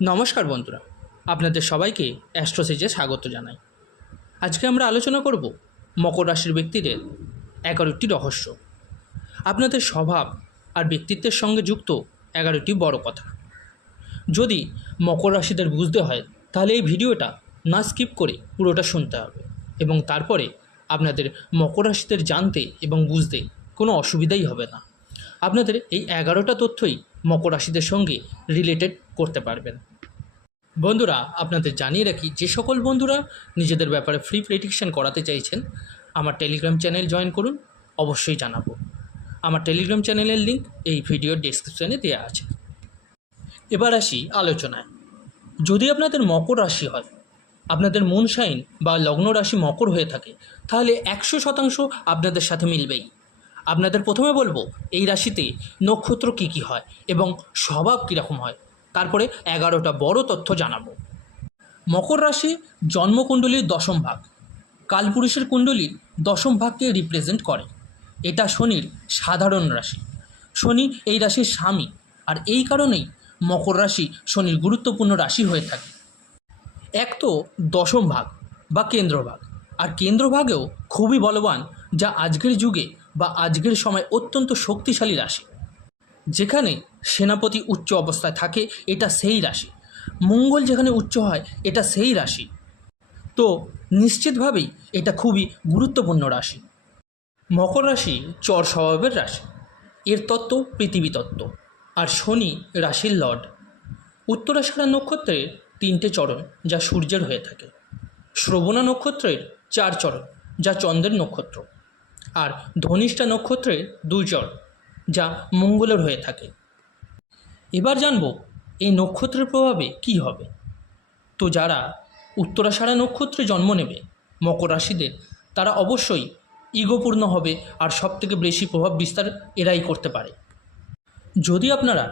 নমস্কার বন্ধুরা, আপনাদের সবাইকে অ্যাস্ট্রোসেজে স্বাগত জানাই। আজকে আমরা আলোচনা করব মকর রাশির ব্যক্তিদের 11টি রহস্য, আপনাদের স্বভাব আর ব্যক্তিত্বের সঙ্গে যুক্ত 11টি বড় কথা। যদি মকর রাশিদের বুঝতে হয় তাহলে এই ভিডিওটা না স্কিপ করে পুরোটা শুনতে হবে এবং তারপরে আপনাদের মকর রাশিদের জানতে এবং বুঝতে কোনো অসুবিধাই হবে না। আপনাদের এই 11টা তথ্যই মকর রাশিদের সঙ্গে রিলেটেড করতে পারবেন। বন্ধুরা, আপনাদের জানিয়ে রাখি, যে সকল বন্ধুরা নিজেদের ব্যাপারে ফ্রি প্রেডিকশন করাতে চাইছেন আমার টেলিগ্রাম চ্যানেল জয়েন করুন। অবশ্যই জানাবো। আমার টেলিগ্রাম চ্যানেলের লিঙ্ক এই ভিডিওর ডেসক্রিপশানে দেওয়া আছে। এবার আসি আলোচনায়। যদি আপনাদের মকর রাশি হয়, আপনাদের মুন সাইন বা লগ্ন রাশি মকর হয়ে থাকে, তাহলে 100% আপনাদের সাথে মিলবেই। আপনাদের প্রথমে বলবো এই রাশিতে নক্ষত্র কী কী হয় এবং স্বভাব কীরকম হয়, তারপরে 11টা বড় তথ্য জানাবো। মকর রাশি জন্মকুণ্ডলীর দশম ভাগ, কালপুরুষের কুণ্ডলীর দশম ভাগকে রিপ্রেজেন্ট করে। এটা শনির সাধারণ রাশি। শনি এই রাশির স্বামী, আর এই কারণেই মকর রাশি শনির গুরুত্বপূর্ণ রাশি হয়ে থাকে। এক তো দশম ভাগ বা কেন্দ্রভাগ, আর কেন্দ্রভাগেও খুবই বলবান, যা আজকের যুগে বা আজকের সময় অত্যন্ত শক্তিশালী রাশি। যেখানে সেনাপতি উচ্চ অবস্থায় থাকে এটা সেই রাশি, মঙ্গল যেখানে উচ্চ হয় এটা সেই রাশি। তো নিশ্চিতভাবেই এটা খুবই গুরুত্বপূর্ণ রাশি। মকর রাশি চর স্বভাবের রাশি। এর তত্ত্ব পৃথিবী তত্ত্ব, আর শনি রাশির লর্ড। উত্তরাষাঢ়া নক্ষত্রের 3টে চরণ, যা সূর্যের হয়ে থাকে। শ্রবণা নক্ষত্রের 4 চরণ, যা চন্দ্রের নক্ষত্র। আর ধনিষ্ঠা নক্ষত্রের 2 চরণ, যা মঙ্গলের হয়ে থাকে। এবার জানব এই নক্ষত্রের প্রভাবে কি হবে। তো যারা উত্তরাষাঢ়া নক্ষত্রে জন্ম নেবে মকর রাশিদের, তারা অবশ্যই ইগোপূর্ণ হবে, আর সবথেকে বেশি প্রভাব বিস্তার এরাই করতে পারে। যদি আপনারা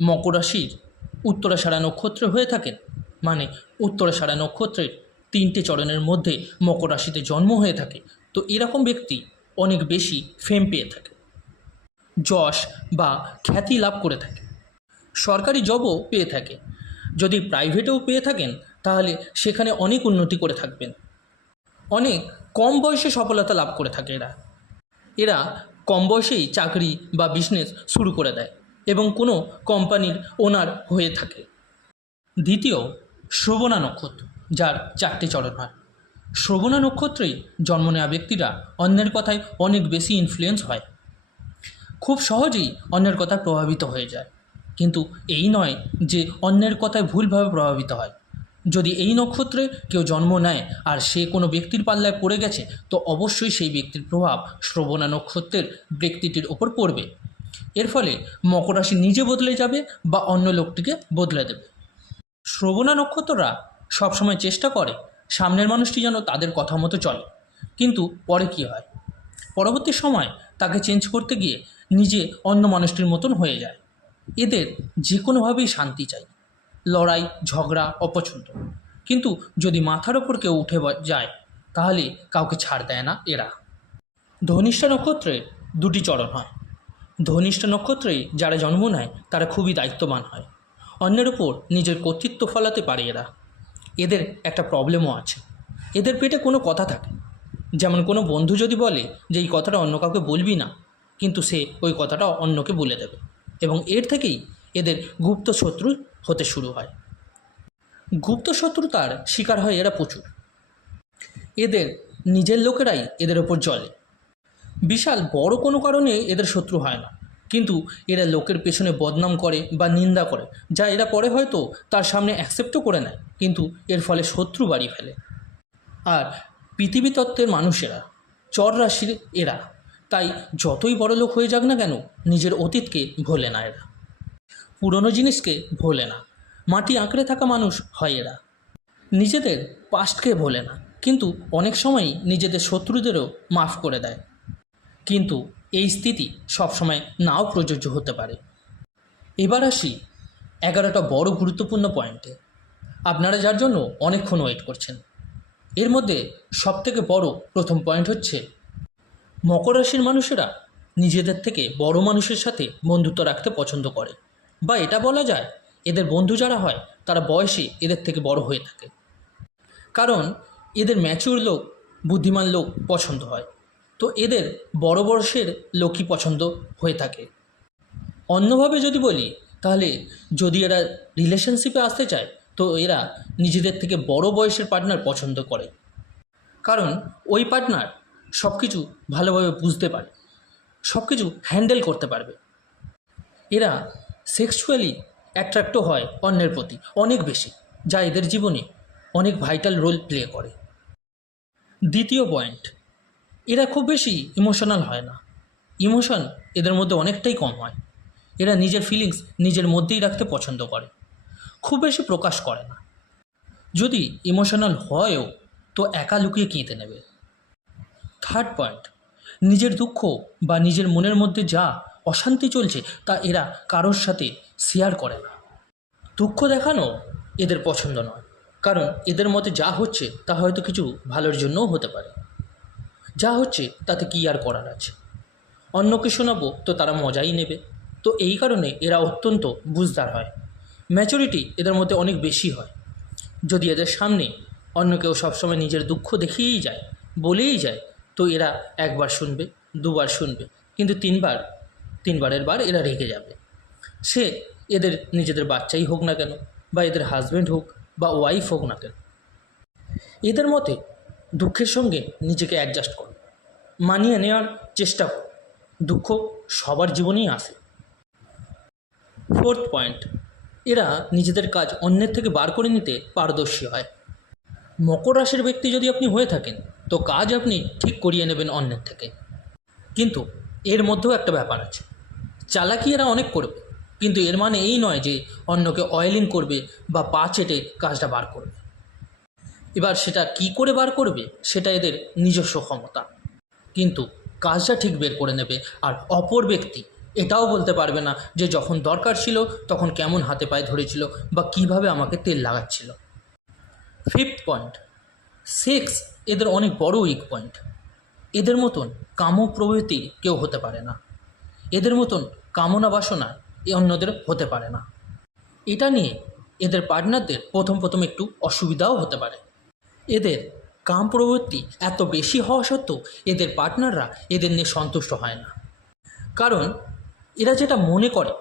মকর রাশির উত্তরাষাঢ়া নক্ষত্র হয়ে থাকেন, মানে উত্তরাষাঢ়া নক্ষত্রের 3টে চরণের মধ্যে মকর রাশিতে জন্ম হয়ে থাকে, তো এরকম ব্যক্তি অনেক বেশি ফেম পেয়ে থাকে, যশ বা খ্যাতি লাভ করে থাকে, সরকারি জবও পেয়ে থাকে। যদি প্রাইভেটেও পেয়ে থাকেন তাহলে সেখানে অনেক উন্নতি করে থাকবেন। অনেক কম বয়সে সফলতা লাভ করে থাকে এরা কম বয়সেই চাকরি বা বিজনেস শুরু করে দেয় এবং কোনো কোম্পানির ওনার হয়ে থাকে। দ্বিতীয়, শ্রবণা নক্ষত্র, যার 4টে চরণ হয়। শ্রবণা নক্ষত্রেই জন্ম নেওয়া ব্যক্তিরা অন্যের কথায় অনেক বেশি ইনফ্লুয়েন্স হয়, খুব সহজেই অন্যের কথায় প্রভাবিত হয়ে যায়। কিন্তু এই নয় যে অন্যের কথায় ভুলভাবে প্রভাবিত হয়। যদি এই নক্ষত্রে কেউ জন্ম নেয় আর সে কোনো ব্যক্তির পাল্লায় পড়ে গেছে, তো অবশ্যই সেই ব্যক্তির প্রভাব শ্রবণা নক্ষত্রের ব্যক্তিটির ওপর পড়বে। এর ফলে মকর রাশি নিজে বদলে যাবে বা অন্য লোকটিকে বদলে দেবে। শ্রবণা নক্ষত্ররা সবসময় চেষ্টা করে সামনের মানুষটি যেন তাদের কথা মতো চলে, কিন্তু পরে কী হয়, পরবর্তী সময় তাকে চেঞ্জ করতে গিয়ে নিজে অন্য মানুষটির মতন হয়ে যায়। এদের যে কোনোভাবেই শান্তি চাই, লড়াই ঝগড়া অপছন্দ। কিন্তু যদি মাথার ওপর কেউ উঠে যায় তাহলে কাউকে ছাড় দেয় না এরা। ধনিষ্ঠা নক্ষত্রের 2টি চরণ হয়। ধনিষ্ঠা নক্ষত্রে যারা জন্ম নেয় তারা খুবই দায়িত্ববান হয়, অন্যের ওপর নিজের কর্তৃত্ব ফলাতে পারে এরা। এদের একটা প্রবলেমও আছে, এদের পেটে কোনো কথা থাকে। যেমন কোনো বন্ধু যদি বলে যে এই কথাটা অন্য কাউকে বলবি না, কিন্তু সে ওই কথাটা অন্যকে বলে দেবে, এবং এর থেকেই এদের গুপ্ত শত্রু হতে শুরু হয়। গুপ্ত শত্রুতার শিকার হয় এরা প্রচুর। এদের নিজের লোকেরাই এদের ওপর জ্বলে। বিশাল বড় কোনো কারণে এদের শত্রু হয় না, কিন্তু এরা লোকের পেছনে বদনাম করে বা নিন্দা করে, যা এরা পরে হয়তো তার সামনে অ্যাকসেপ্টও করে নেয়, কিন্তু এর ফলে শত্রু বাড়িয়ে ফেলে। আর পৃথিবী তত্ত্বের মানুষেরা চর রাশির এরা, তাই যতই বড় লোক হয়ে যাক না কেন, নিজের অতীতকে ভোলে না এরা, পুরনো জিনিসকে ভোলে না। মাটি আঁকড়ে থাকা মানুষ হয় এরা, নিজেদের পাস্টকে ভোলে না, কিন্তু অনেক সময়ই নিজেদের শত্রুদেরও মাফ করে দেয়। কিন্তু এই স্থিতি সবসময় নাও প্রযোজ্য হতে পারে। এবার আসি 11টা বড় গুরুত্বপূর্ণ পয়েন্টে, আপনারা যার জন্য অনেকক্ষণ ওয়েট করছেন। এর মধ্যে সবথেকে বড় প্রথম পয়েন্ট হচ্ছে, মকর রাশির মানুষেরা নিজেদের থেকে বড় মানুষের সাথে বন্ধুত্ব রাখতে পছন্দ করে, বা এটা বলা যায় এদের বন্ধু যারা হয় তারা বয়সে এদের থেকে বড় হয়ে থাকে, কারণ এদের ম্যাচিউর লোক, বুদ্ধিমান লোক পছন্দ হয়। তো এদের বড় বয়সের লোকই পছন্দ হয়ে থাকে। অন্যভাবে যদি বলি, তাহলে যদি এরা রিলেশনশিপে আসতে চায়, তো এরা নিজেদের থেকে বড় বয়সের পার্টনার পছন্দ করে, কারণ ওই পার্টনার সব কিছু ভালোভাবে বুঝতে পারে, সব কিছু হ্যান্ডেল করতে পারবে। এরা সেক্সুয়ালি অ্যাট্রাক্টও হয় অন্যের প্রতি অনেক বেশি, যা এদের জীবনে অনেক ভাইটাল রোল প্লে করে। দ্বিতীয় পয়েন্ট, এরা খুব বেশি ইমোশনাল হয় না। ইমোশন এদের মধ্যে অনেকটাই কম হয়। এরা নিজের ফিলিংস নিজের মধ্যেই রাখতে পছন্দ করে, খুব বেশি প্রকাশ করে না। যদি ইমোশনাল হয়ও তো একা লুকিয়ে কেঁদে নেবে। থার্ড পয়েন্ট, নিজের দুঃখ বা নিজের মনের মধ্যে যা অশান্তি চলছে তা এরা কারোর সাথে শেয়ার করে না। দুঃখ দেখানো এদের পছন্দ নয়, কারণ এদের মতে যা হচ্ছে তা হয়তো কিছু ভালোর জন্যও হতে পারে। যা হচ্ছে তাতে কী আর করার আছে, অন্যকে শোনাবো তো তারা মজাই নেবে। তো এই কারণে এরা অত্যন্ত বুঝদার হয়। ম্যাচুরিটি এদের মধ্যে অনেক বেশি হয়। যদি এদের সামনে অন্য কেউ সবসময় নিজের দুঃখ দেখিয়েই যায়, বলেই যায়, তো এরা একবার শুনবে, দুবার শুনবে, কিন্তু তিনবারের বার এরা রেগে যাবে। সে এদের নিজেদের বাচ্চাই হোক না কেন, বা এদের হাজব্যান্ড হোক বা ওয়াইফ হোক না কেন। এদের মতে দুঃখের সঙ্গে নিজেকে অ্যাডজাস্ট করো, মানিয়ে নেওয়ার চেষ্টা করো। দুঃখ সবার জীবনেই আসে। ফোর্থ পয়েন্ট, এরা নিজেদের কাজ অন্যের থেকে বার করে নিতে পারদর্শী হয়। মকর রাশির ব্যক্তি যদি আপনি হয়ে থাকেন, তো কাজ আপনি ঠিক করিয়ে নেবেন অন্যের থেকে। কিন্তু এর মধ্যেও একটা ব্যাপার আছে, চালাকি এরা অনেক করবে, কিন্তু এর মানে এই নয় যে অন্যকে অয়েলিং করবে বা পা চেটে কাজটা বার করবে। এবার সেটা কি করে বার করবে সেটা এদের নিজস্ব ক্ষমতা, কিন্তু কাজটা ঠিক বের করে নেবে। আর অপর ব্যক্তি এটাও বলতে পারবে না যে যখন দরকার ছিল তখন কেমন হাতে পায়ে ধরেছিল বা কিভাবে আমাকে তেল লাগাচ্ছিল। ফিফথ পয়েন্ট, সেক্স এদের অনেক বড় উইক পয়েন্ট। এদের মতন কামক প্রবৃত্তির কেউ হতে পারে না, এদের মতন কামনা বাসনা অন্যদের হতে পারে না। এটা নিয়ে এদের পার্টনারদের প্রথম একটু অসুবিধাও হতে পারে। এদের কাম প্রবৃত্তি এত বেশি হওয়া সত্ত্বেও এদের পার্টনাররা এদের নিয়ে সন্তুষ্ট হয় না, কারণ এরা যেটা মনে করে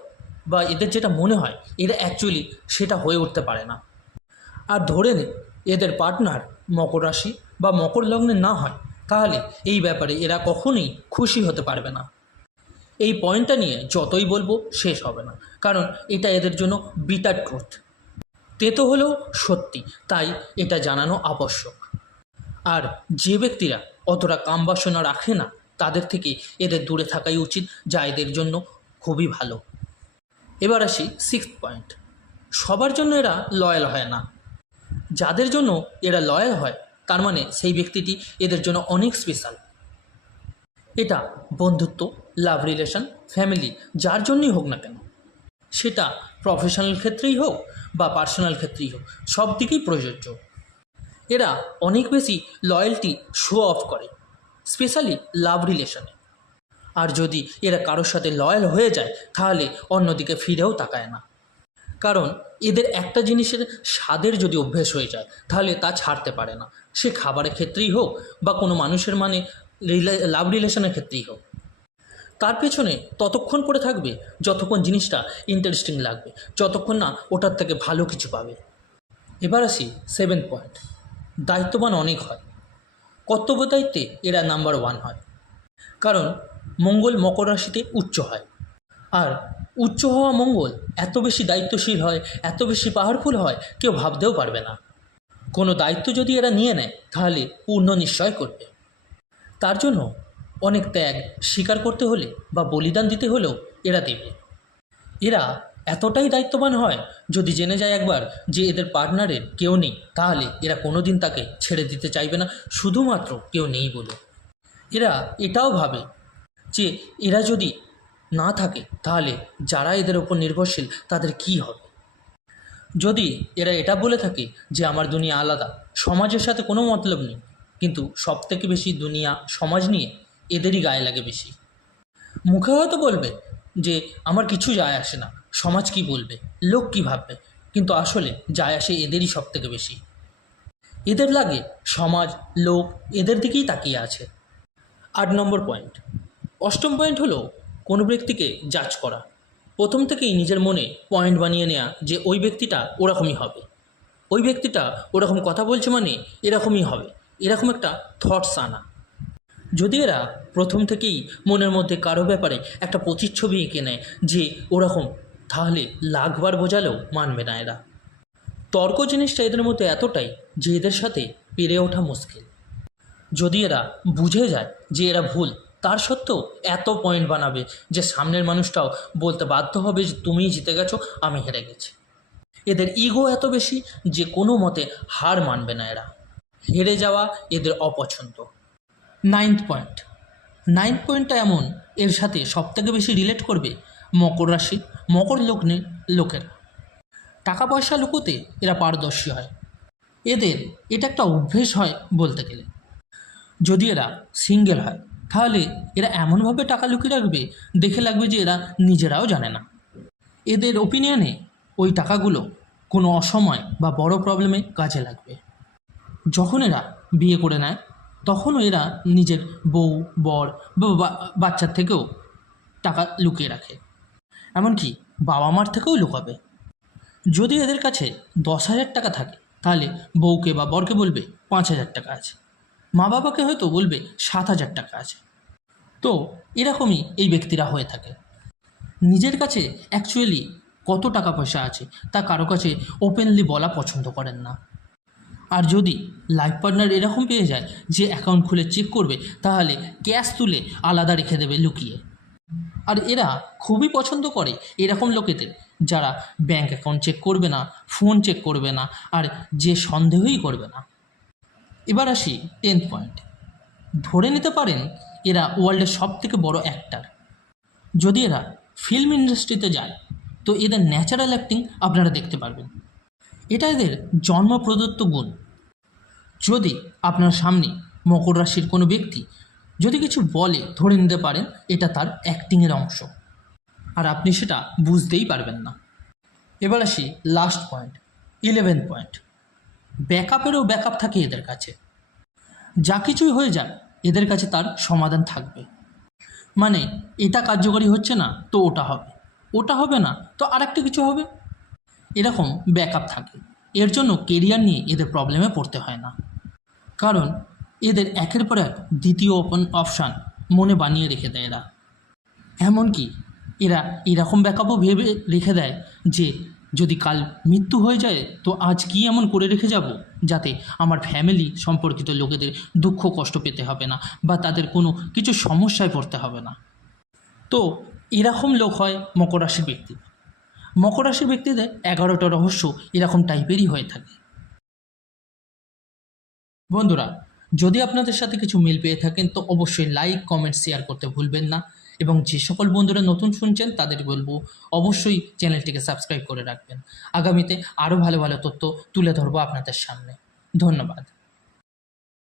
বা এদের যেটা মনে হয় এরা অ্যাকচুয়ালি সেটা হয়ে উঠতে পারে না। আর ধরে নে এদের পার্টনার মকর রাশি বা মকর লগ্নে না হয়, তাহলে এই ব্যাপারে এরা কখনোই খুশি হতে পারবে না। এই পয়েন্টটা নিয়ে যতই বলবো শেষ হবে না, কারণ এটা এদের জন্য বিটার ট্রুথ। তেতো হলেও সত্যি, তাই এটা জানানো আবশ্যক। আর যে ব্যক্তিরা অতটা কামবাসনা রাখে না, তাদের থেকে এদের দূরে থাকাই উচিত, যা এদের জন্য খুবই ভালো। এবার আসি সিক্সথ পয়েন্ট, সবার জন্য এরা লয়াল হয় না। যাদের জন্য এরা লয়াল হয়, তার মানে সেই ব্যক্তিটি এদের জন্য অনেক স্পেশাল। এটা বন্ধুত্ব, লাভ রিলেশন, ফ্যামিলি, যার জন্যই হোক না কেন, সেটা প্রফেশনাল ক্ষেত্রেই হোক বা পার্সোনাল ক্ষেত্রেই হোক, সব দিকেই প্রযোজ্য। এরা অনেক বেশি লয়্যালটি শো অফ করে, স্পেশালি লাভ রিলেশনে। আর যদি এরা কারোর সাথে লয়াল হয়ে যায়, তাহলে অন্যদিকে ফিরেও তাকায় না, কারণ এদের একটা জিনিসের স্বাদের যদি অভ্যেস হয়ে যায়, তাহলে তা ছাড়তে পারে না। সে খাবারের ক্ষেত্রেই হোক বা কোনো মানুষের মানে লাভ রিলেশনের ক্ষেত্রেই হোক, তার পেছনে ততক্ষণ পড়ে থাকবে যতক্ষণ জিনিসটা ইন্টারেস্টিং লাগবে, যতক্ষণ না ওটার থেকে ভালো কিছু পাবে। এবার আসি সেভেন্থ পয়েন্ট, দায়িত্ববান অনেক হয়। কর্তব্য দায়িত্বে এরা নাম্বার 1 হয়, কারণ মঙ্গল মকর রাশিতে উচ্চ হয়। আর উচ্চ হওয়া মঙ্গল এত বেশি দায়িত্বশীল হয়, এত বেশি পাওয়ারফুল হয়, কেউ ভাবতেও পারবে না। কোনো দায়িত্ব যদি এরা নিয়ে নেয়, তাহলে পূর্ণ নিশ্চয় করবে। তার জন্য অনেক ত্যাগ স্বীকার করতে হলে বা বলিদান দিতে হলেও এরা দেবে। এরা এতটাই দায়িত্ববান হয়, যদি জেনে যায় একবার যে এদের পার্টনারের কেউ নেই, তাহলে এরা কোনো দিন তাকে ছেড়ে দিতে চাইবে না, শুধুমাত্র কেউ নেই বলে। এরা এটাও ভাবে যে এরা যদি না থাকে, তাহলে যারা এদের ওপর নির্ভরশীল তাদের কি হবে। যদি এরা এটা বলে থাকে যে আমার দুনিয়া আলাদা, সমাজের সাথে কোনো মতলব নেই, কিন্তু সবথেকে বেশি দুনিয়া সমাজ নিয়ে এদেরই গায়ে লাগে বেশি। মুখে হয়তো বলবে যে আমার কিছু যায় আসে না, সমাজ কি বলবে, লোক কি ভাববে, কিন্তু আসলে যায় আসে এদেরই সব থেকে বেশি। এদের লাগে সমাজ, লোক এদের দিকেই তাকিয়ে আছে। 8 নম্বর পয়েন্ট। অষ্টম পয়েন্ট হলো কোনো ব্যক্তিকে জাজ করা। প্রথম থেকেই নিজের মনে পয়েন্ট বানিয়ে নেওয়া যে ওই ব্যক্তিটা ওরকমই হবে, ওই ব্যক্তিটা ওরকম কথা বলছে মানে এরকমই হবে, এরকম একটা থটস আনা। যদি এরা প্রথম থেকেই মনের মধ্যে কারো ব্যাপারে একটা প্রতিচ্ছবি এঁকে নেয় যে ওরকম, তাহলে লাখবার বোঝালেও মানবে না এরা। তর্ক জিনিসটা এদের মধ্যে এতটাই যে এদের সাথে পেরে ওঠা মুশকিল। যদি এরা বুঝে যায় যে এরা ভুল, তার সত্ত্বেও এত পয়েন্ট বানাবে যে সামনের মানুষটাও বলতে বাধ্য হবে যে তুমিই জিতে গেছো, আমি হেরে গেছি। এদের ইগো এত বেশি যে কোনো মতে হার মানবে না এরা। হেরে যাওয়া এদের অপছন্দ। 9th point. 9th পয়েন্টটা এমন, এর সাথে সবথেকে বেশি রিলেট করবে মকর রাশি, মকর লগ্নের লোকেরা। টাকা পয়সা লুকোতে এরা পারদর্শী হয়। এদের এটা একটা অভ্যেস হয় বলতে গেলে। যদি এরা সিঙ্গেল হয় তাহলে এরা এমনভাবে টাকা লুকিয়ে রাখবে দেখে লাগবে যে এরা নিজেরাও জানে না। এদের ওপিনিয়নে ওই টাকাগুলো কোনো অসময় বা বড় প্রবলেমে কাজে লাগবে। যখন এরা বিয়ে করে নেয় তখনও এরা নিজের বউ, বর বা বাচ্চার থেকেও টাকা লুকিয়ে রাখে, এমনকি বাবা মার থেকেও লুকাবে। যদি এদের কাছে 10,000 টাকা থাকে তাহলে বউকে বা বরকে বলবে 5,000 টাকা আছে, মা বাবাকে হয়তো বলবে 7,000 টাকা আছে। তো এরকমই এই ব্যক্তিরা হয়ে থাকে। নিজের কাছে অ্যাকচুয়ালি কত টাকা পয়সা আছে তা কারো কাছে ওপেনলি বলা পছন্দ করেন না। আর যদি লাইফ পার্টনার এরকম পেয়ে যায় যে অ্যাকাউন্ট খুলে চেক করবে, তাহলে ক্যাশ তুলে আলাদা রেখে দেবে লুকিয়ে। আর এরা খুবই পছন্দ করে এরকম লোকেদের যারা ব্যাঙ্ক অ্যাকাউন্ট চেক করবে না, ফোন চেক করবে না, আর যে সন্দেহই করবে না। এবার আসি 10th পয়েন্ট। ধরে নিতে পারেন এরা ওয়ার্ল্ডের সবথেকে বড় অ্যাক্টার। যদি এরা ফিল্ম ইন্ডাস্ট্রিতে যায় তো এদের ন্যাচারাল অ্যাক্টিং আপনারা দেখতে পারবেন। এটা এদের জন্ম প্রদত্ত গুণ। যদি আপনার সামনে মকর রাশির কোনো ব্যক্তি যদি কিছু বলে, ধরে নিতে পারেন এটা তার অ্যাক্টিংয়ের অংশ, আর আপনি সেটা বুঝতেই পারবেন না। এবার আসি লাস্ট পয়েন্ট, 11th পয়েন্ট। ব্যাকআপেরও ব্যাকআপ থাকে এদের কাছে। যা কিছুই হয়ে যায় এদের কাছে তার সমাধান থাকবে। মানে এটা কার্যকরী হচ্ছে না তো ওটা হবে, ওটা হবে না তো আরেকটা কিছু হবে, এরকম ব্যাকআপ থাকে। এর জন্য কেরিয়ার নিয়ে এদের প্রবলেমে পড়তে হয় না, কারণ এদের একের পর এক দ্বিতীয় অপশান মনে বানিয়ে রেখে দেয় এরা। এমনকি এরা এরকম ব্যাকআপও ভেবে রেখে দেয় যে যদি কাল মৃত্যু হয়ে যায় তো আজ কি এমন করে রেখে যাব যাতে আমার ফ্যামিলি সম্পর্কিত লোকেদের দুঃখ কষ্ট পেতে হবে না বা তাদের কোনো কিছু সমস্যায় পড়তে হবে না। তো এরকম লোক হয় মকর রাশির ব্যক্তি। মকর রাশির ব্যক্তিদের 11টা রহস্য এরকম টাইপেরই হয়ে থাকে। বন্ধুরা, যদি আপনাদের সাথে কিছু মিল পেয়ে থাকেন তো অবশ্যই লাইক, কমেন্ট, শেয়ার করতে ভুলবেন না। এবং যে সকল বন্ধুরা নতুন শুনছেন তাদের বলবো অবশ্যই চ্যানেলটিকে সাবস্ক্রাইব করে রাখবেন। আগামীতে আরও ভালো ভালো তথ্য তুলে ধরবো আপনাদের সামনে। ধন্যবাদ।